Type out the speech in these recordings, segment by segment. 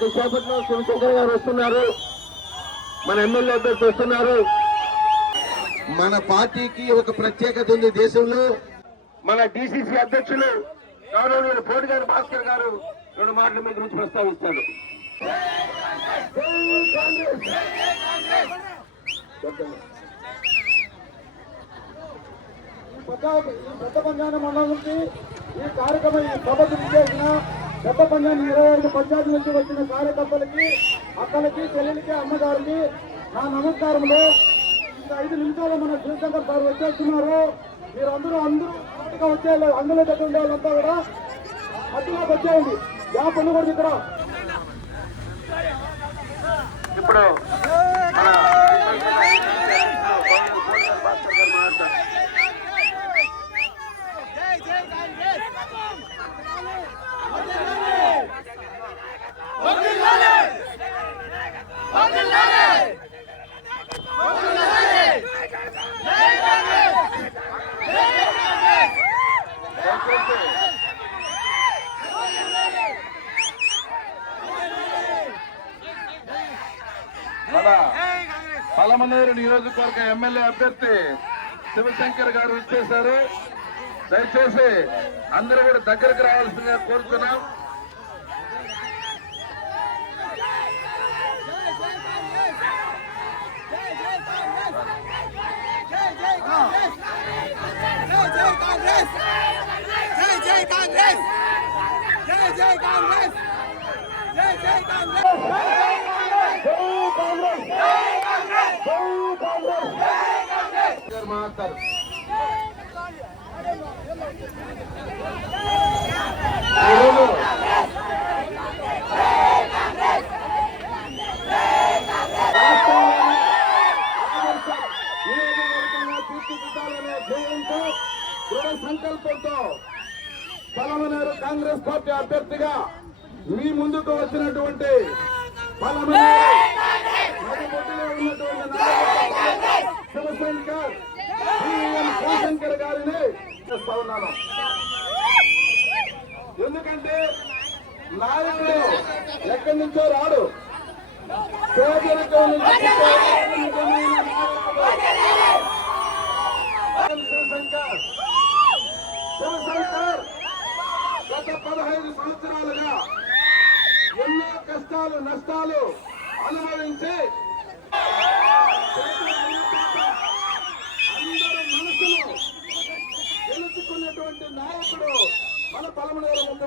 కొద్దిసేపట్లో శివశంకర్ గారు వస్తున్నారు. మన ఎమ్మెల్యే అభ్యర్థి వస్తున్నారు. మన పార్టీకి ఒక ప్రత్యేకత ఉంది దేశంలో. మన డిసిసి అధ్యక్షులు గౌరవనీయులు పోటీ గారు భాస్కర్ గారు రెండు మాటల మీ గురించి ప్రస్తావిస్తాడు పెద్ద పెద్ద పంచాయతీ మండలానికి ఈ కార్యక్రమం ఈ సభకు చేసిన పెద్ద పంచాయతీ ఇరవై ఐదు పంచాయతీ నుంచి వచ్చిన కార్యకర్తలకి అక్కలకి చెల్లెలకి అమ్మగారికి నా నమస్కారములు. ఇంకా ఐదు నిమిషాలు మన శివశంకర్ గారు వచ్చేస్తున్నారు. మీరందరూ అందరూ అటుగా వచ్చే అందులో దగ్గర ఉండే వాళ్ళంతా కూడా అటుగా వచ్చేయండి. గ్యాప్ ఉండకూడదు ఇక్కడ. ఇప్పుడు మన భాస్కర్ గారు మాట్లాడతారు మన పలమనేరు నియోజకవర్గ ఎమ్మెల్యే అభ్యర్థి శివశంకర్ గారు ఇచ్చేశారు దయచేసి అందరూ కూడా దగ్గరకు రావాల్సిందిగా కోరుతున్నాం. జై జై కాంగ్రెస్. జై జై కాంగ్రెస్. జై జై కాంగ్రెస్. గారు మాట్లాడతారు ఈరోజు ధ్యేయంతో దృఢ సంకల్పంతో పలమనేరు కాంగ్రెస్! పార్టీ అభ్యర్థిగా మీ ముందుకు వచ్చినటువంటి పలమనేరు ఉన్నటువంటి శివశంకర్ శివశంకర్ గారిని చేస్తా ఉన్నాను ఎందుకంటే నాయకుడు ఎక్కడి నుంచో రాడు. శివశంకర్ శివశంకర్ గత పదహైదు సంవత్సరాలుగా ఎన్నో కష్టాలు నష్టాలు అనుభవించి అందరి మనసును తీసుకున్నటువంటి నాయకుడు మన పలమనేరు ముందు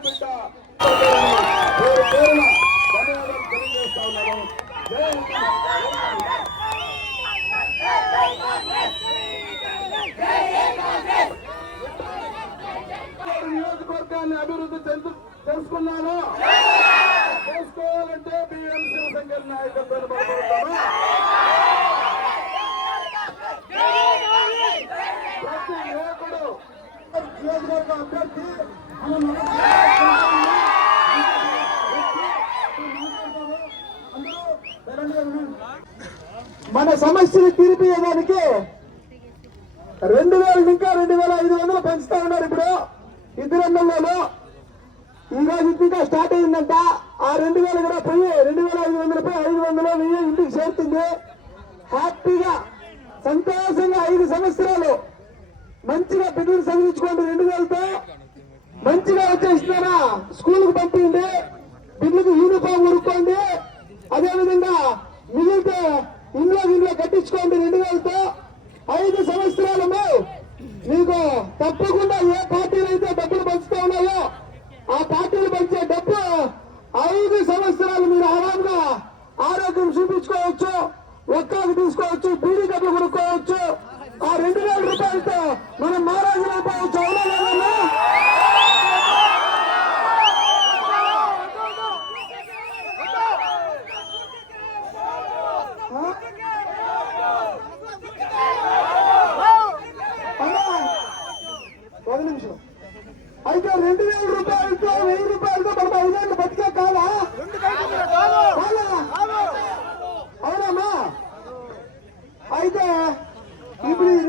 ధన్యవాదాలు తెలియజేస్తా ఉన్నాను జై నియోజకవర్గాన్ని అభివృద్ధి చెందు తెలుసుకున్నాను తెలుసుకోవాలంటే బిఎం శివశంకర్ నాయకత్వం బలపడతాను ప్రతి యువకుడు నియోజకవర్గ అభ్యర్థి మన మన సమస్యలు తీరిపియడానికి రెండు వేల ఇంకా రెండు వేల ఐదు వందలు పెంచుతా ఉన్నారు ఇప్పుడు ఇద్దరు ఎమ్మెల్యేలు ఈ రోజు ఇంకా స్టార్ట్ అయిందంట. ఆ రెండు వేలు కూడా పోయి రెండు వేల ఐదు వందలు పోయి ఐదు వందలు వెయ్యి ఇంటికి చేరుతుంది. హ్యాపీగా సంతోషంగా ఐదు సంవత్సరాలు మంచిగా బిడ్డలు చదివించుకోండి రెండు వేలతో మంచిగా వచ్చేస్తున్నారా? స్కూల్కు పంపించండి. బిడ్డలకు యూనిఫామ్ కొనుక్కోండి అదేవిధంగా మిగిలితే ఇంట్లో ఇంట్లో కట్టించుకోండి రెండు వేలతో. ఐదు సంవత్సరాలము మీకు తప్పకుండా ఏ పార్టీలు అయితే డబ్బులు పంచుతా ఉన్నాయో ఆ పార్టీలు పంచే డబ్బు ఐదు సంవత్సరాలు మీరు ఆరాంగా ఆరోగ్యం చూపించుకోవచ్చు ఒక్కకు తీసుకోవచ్చు బీడీ డబ్బులు కొనుక్కోవచ్చు. ఆ రెండు వేల రూపాయలతో మనం మహారాజులు అయిపోవచ్చు. అవునా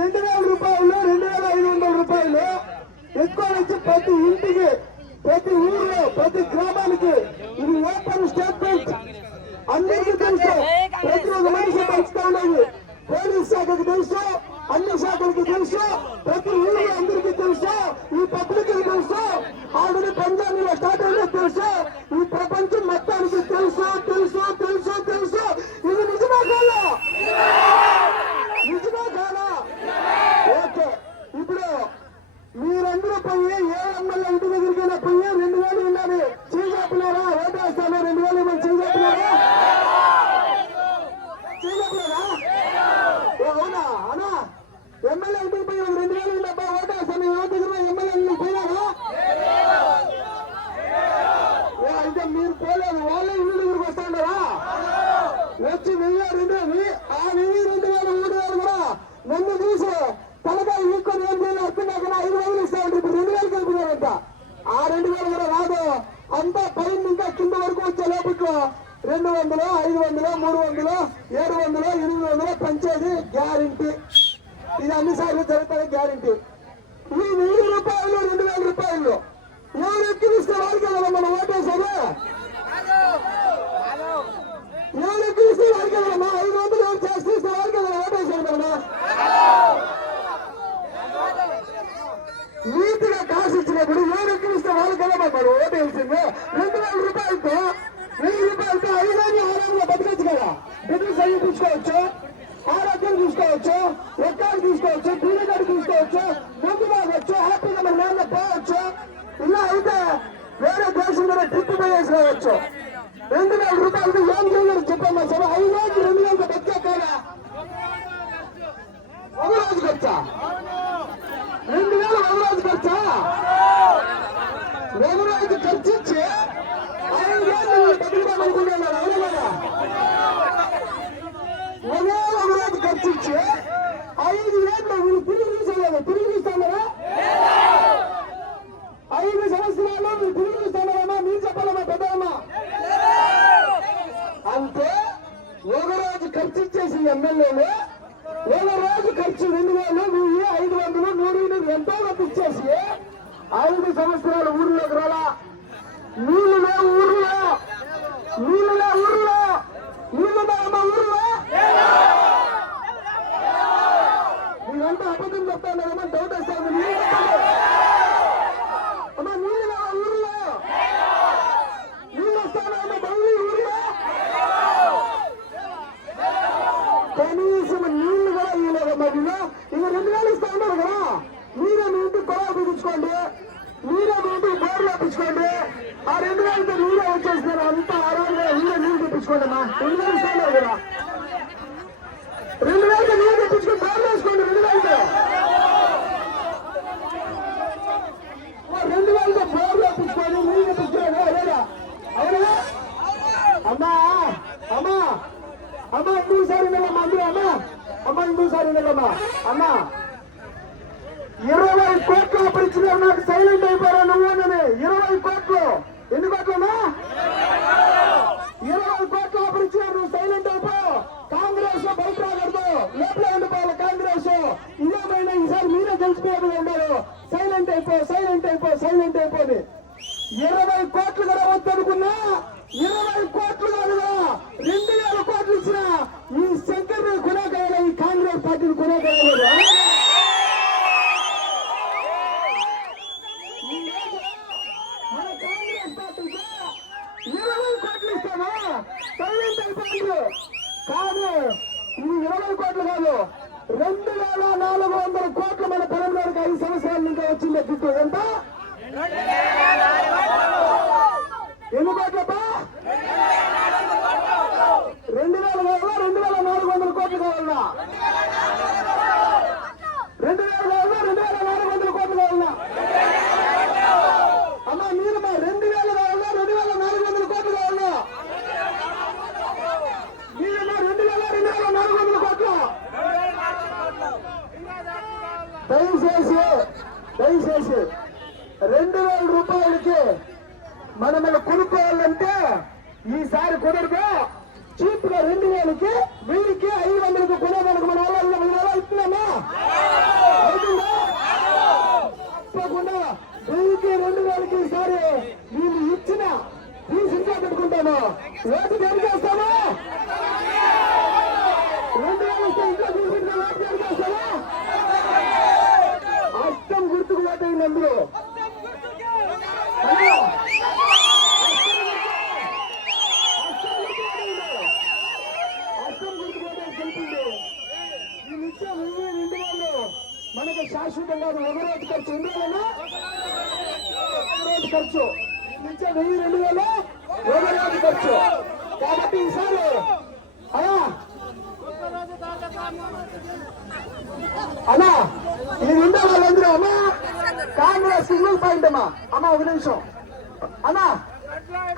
రెండు వేల రూపాయలు రెండు వేల ఐదు వందల రూపాయలు ఎక్కువ నుంచి ప్రతి ఇంటికి ప్రతి ఊర్లో ప్రతి గ్రామానికి ఇది ఓపెన్ స్టేట్మెంట్. అందరికీ తెలుసు ప్రతి ఒక్క మనిషి పంచుతా పోలీస్ శాఖకు తెలుసు అన్ని శాఖలకు తెలుసు ప్రతి ఊళ్ళో అందరికీ తెలుసు ఈ పబ్లిక్ తెలుసు ఆవిడ పంజాబీలో స్టార్ట్ అయినా తెలుసు ఈ ప్రపంచం మొత్తానికి తెలుసు తెలుసు తెలుసు తెలుసు. ఇది నిజమా కాదు? రెండు వేలు కూడా రాదు. అంతా పైన ఇంకా కింద వరకు వచ్చే లోపట్లో రెండు వందలు ఐదు వందలు మూడు వందలు ఏడు వందలు ఎనిమిది వందలు పంచేది గ్యారంటీ. ఇది అన్ని సార్లు జరుగుతుంది గ్యారంటీ. ఈ వెయ్యి రూపాయలు రెండు వేల రూపాయలు ఎవరు ఎక్కిరిస్తే వారికి కదా మనం ఓటేసేది? ఎవరు ఎక్కిరిస్తే వారికి ఐదు వందలు ఎవరు చేస్తే వారికి నీతిగా కాసు ఇచ్చినప్పుడు ఏడు ఎక్కిరిస్తే వాళ్ళు కదమ్మా మరి ఓటు వేసింది రెండు వేల రూపాయలతో వెయ్యి రూపాయలతో ఐదాన్ని ఆరోగ్యంగా బతకచ్చు కదా. బిజినెస్ అయ్యి తీసుకోవచ్చు ఆరోగ్యం తీసుకోవచ్చు ఒక్కరు తీసుకోవచ్చు. టీవీ గడి తీసుకోవచ్చు. ముందు బాగొచ్చు. హ్యాపీగా మన నాన్న పోవచ్చు. ఇలా అయితే వేరే దేశం మీద ట్రిప్ పోయేసి రావచ్చు. రెండు వేల రూపాయలకి ఏం చేయలేదు చెప్పమ్మా సరే? ఐదు రోజులు రెండు వేలతో బతికే కదా ఒక రోజు ఖర్చా రెండు వేలు రోజు ఖర్చా? ఒక రోజు ఖర్చు ఇచ్చి ఐదు వేలు బతుకుతామనుకుంటున్నాడు అవును కదా ఒకే ఒక రోజు ఖర్చు ఇచ్చి ఐదు వేలు మీరు తిరిగి తీసుకోలేదు తిరిగి తీస్తారా ఐదు సంవత్సరాలు మీరు తిరిగి తీస్తారా మీరు చెప్పాలమ్మా పెద్దమ్మా అంటే ఒక రోజు ఖర్చు ఇచ్చేసి ఎమ్మెల్యేలు ఒక రోజు ఖర్చు రెండు వేలు వెయ్యి ఐదు వందలు నూరు ఎనిమిది ఎంతో కొంత ఇచ్చేసి ఐదు సంవత్సరాలు ఊర్లోకి రాలా నీళ్ళు లేవు ఊర్లో నీళ్ళు లేవు ఊర్లో నీళ్ళు లేవమ్మా ఊర్లో మీరంతా అబద్ధం చెప్తానమ్మా డౌట్ వస్తాను నీళ్ళు చెప్పండి. అమ్మా నీళ్ళు లేవా ఊర్లో నీళ్ళు వస్తానమ్మా డౌలీ ఊర్లో కనీసం నీళ్ళు కూడా ఇవ్వలేదమ్మా వీళ్ళు ఇక రెండు వేలు ఇస్తా ఉన్నారు కదా మీరే మీ ఇంటికి కొలవ తీపించుకోండి మీరే మీ ఇంటికి బోర్లు వేపించుకోండి ఆ రెండు వేలతో మీరే వచ్చేస్తున్నారు అంతా ఆరాంగా మీరే నీళ్ళు తెప్పించుకోండి అమ్మా రెండు వేలు ఇస్తా ఉన్నారు కదా రెండు వేలతో నీళ్ళు తెప్పించుకొని బోర్లు వేసుకోండి రెండు వేలతో ఓ రెండు వేలతో బోర్లు వేపించుకొని నీళ్ళు తెప్పించుకోండి అదేనా అవునా అమ్మా అమ్మా అమ్మా ఇంకోసారి నిలమ్మా అందరూ అమ్మా అమ్మా ఇంకోసారి నిలమ్మా అమ్మా ఇరవై కోట్లు అప్పుడు ఇచ్చిన నాకు సైలెంట్ అయిపోయారా నువ్వునని ఇరవై కోట్లు ఎన్ని కోట్లమ్మా ఇరవై కోట్లు అప్పుడు ఇచ్చిన నువ్వు సైలెంట్ అయిపో కాంగ్రెస్ బయట రాకూడదు లోపల ఉండిపోవాలి కాంగ్రెస్ ఇదేమైనా ఈసారి మీరే తెలిసిపోయేది ఉన్నారు. సైలెంట్ అయిపో సైలెంట్ అయిపో సైలెంట్ అయిపోని. ఇరవై కోట్లు కూడా వద్దనుకున్నా ఇరవై కోట్లు కాదుగా రెండు వేల కోట్లు ఇచ్చిన ఈ శంకర్ కొనగల ఈ కాంగ్రెస్ పార్టీని కొనగలలేదు మన కాంగ్రెస్ పార్టీకి ఇరవై కోట్లు ఇస్తామా? సైలెంట్ అయిపోయింది. కాదు ఈ ఇరవై కోట్లు కాదు. రెండు వేల నాలుగు వందల కోట్లు మన తెలంగాణకు ఐదు సంవత్సరాల నుంచి వచ్చింది దిక్కు ఎంత? ఏమన్నా కొనుక్కోవాలంటే ఈసారి కుదరదు. చీప్గా రెండు వేలకి వీరికి ఐదు వందలకి కొనేదానికి మన వాళ్ళు మన వాళ్ళు ఇస్తున్నామా? తప్పకుండా వీరికి రెండు వేలకి ఈసారి వీళ్ళు ఇచ్చిన ఫీజు ఇంకా పెట్టుకుంటాము. ఓటు జారీ చేస్తాము? రెండు వేలు ఇంట్లో తీసుకుంటున్నా ఓటు జారీ చేస్తామా అష్టం గుర్తుకు ఓటైంది అందరూ. తెలంగాణ ఒకరోజు ఖర్చు? ఎన్ని వేలనా ఒకరోజు ఖర్చు? ఇచ్చే వెయ్యి రెండు వేలు? ఒకరోజు ఖర్చు? కాబట్టి ఈసారి అలా ఈ ఉండే వాళ్ళందరూ అమ్మా కాంగ్రెస్ సింగిల్ పాయింట్ అమ్మా. అమ్మ ఒక నిమిషం. అన్నా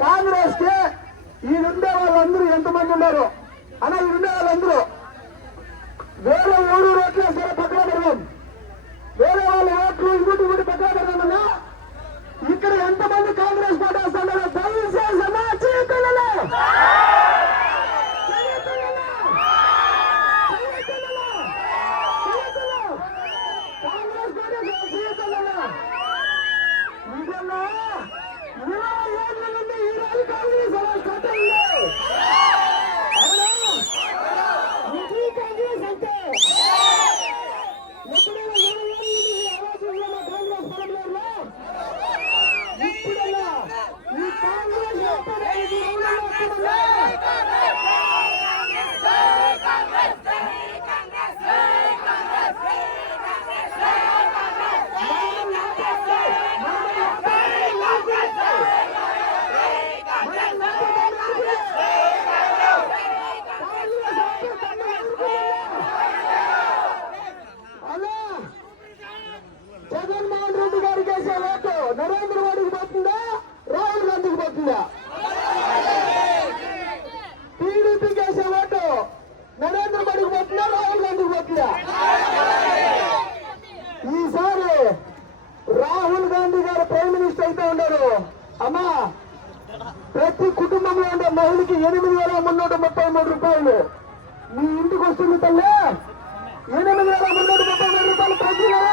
కాంగ్రెస్కి ఈడుండే వాళ్ళందరూ ఎంతమంది ఉన్నారు? అన్న ఈడుండే వాళ్ళందరూ వేరే ఊరు రోడ్లు లేదా టీడీపీకి వేసే ఓటు నరేంద్ర మోడీకి పోతుందా రాహుల్ గాంధీకి పోతుందా? ఈసారి రాహుల్ గాంధీ గారు ప్రైమ్ మినిస్టర్ అయితే ఉన్నారు. అమ్మా ప్రతి కుటుంబంలో ఉండే మహిళకి ఎనిమిది వేల మున్నూట ముప్పై మూడు రూపాయలు. మీ ఇంటికి వస్తుంది తల్లి. ఎనిమిది వేల మున్నూట ముప్పై మూడు రూపాయలు ప్రతి నెల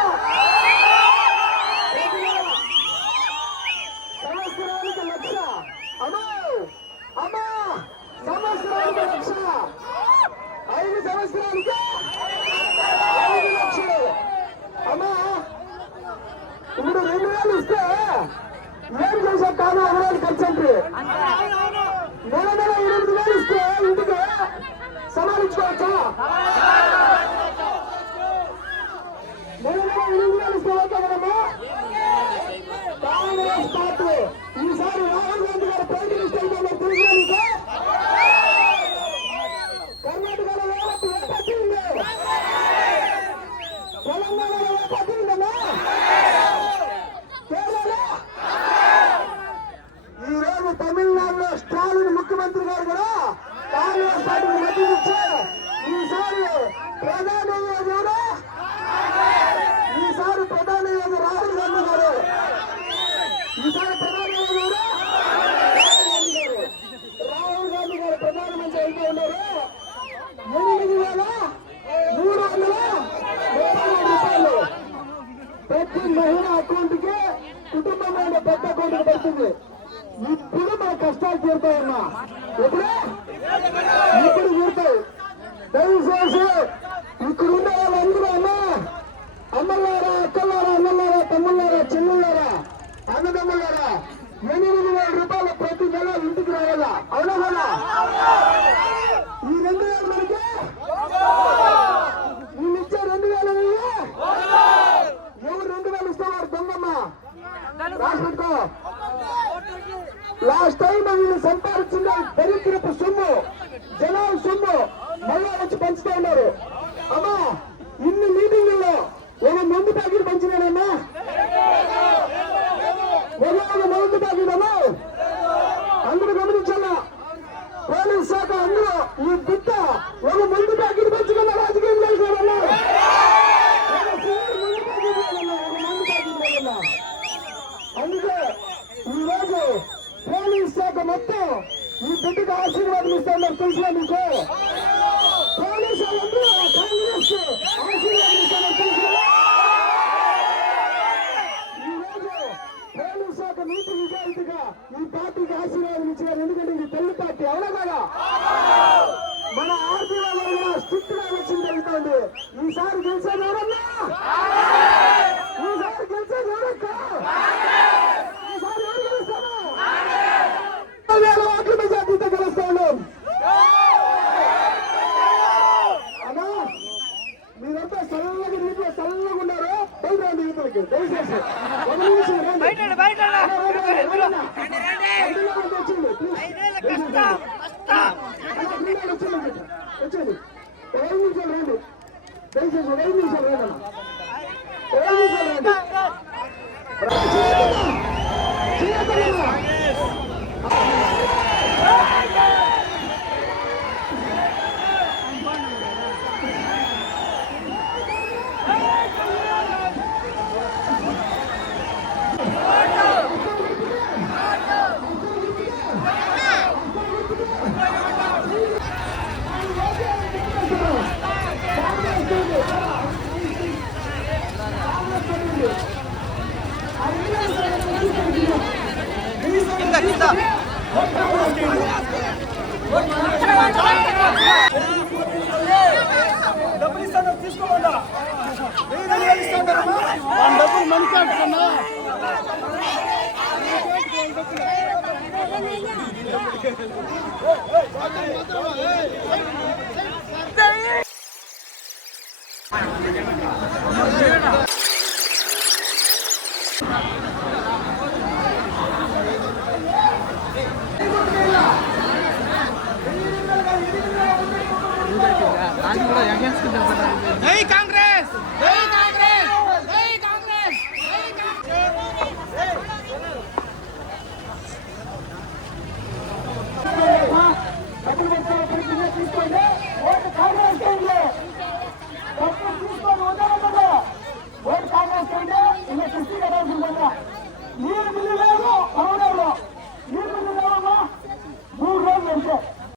కలిగి ఉన్నారు. రూపాయలు. ప్రతి మహిళ అకౌంట్కి కుటుంబమైన పెద్ద అకౌంట్ పడుతుంది ఇప్పుడు మన కష్టాలు తీరుతాయమ్మా. ఎప్పుడు? ఇప్పుడు తీరుతాయి. దయచేసి ఇక్కడ ఉన్న వాళ్ళందరూ అమ్మా అమ్మలా இதெல்லாம் விட்டுக்கிறாங்களா அவ்வளவுதானா. డబ్బులు ఇస్తాను తీసుకోకుండా వెయ్యి రెండు వేలు ఇస్తాను డబ్బులు మనిషి అంటున్నా జై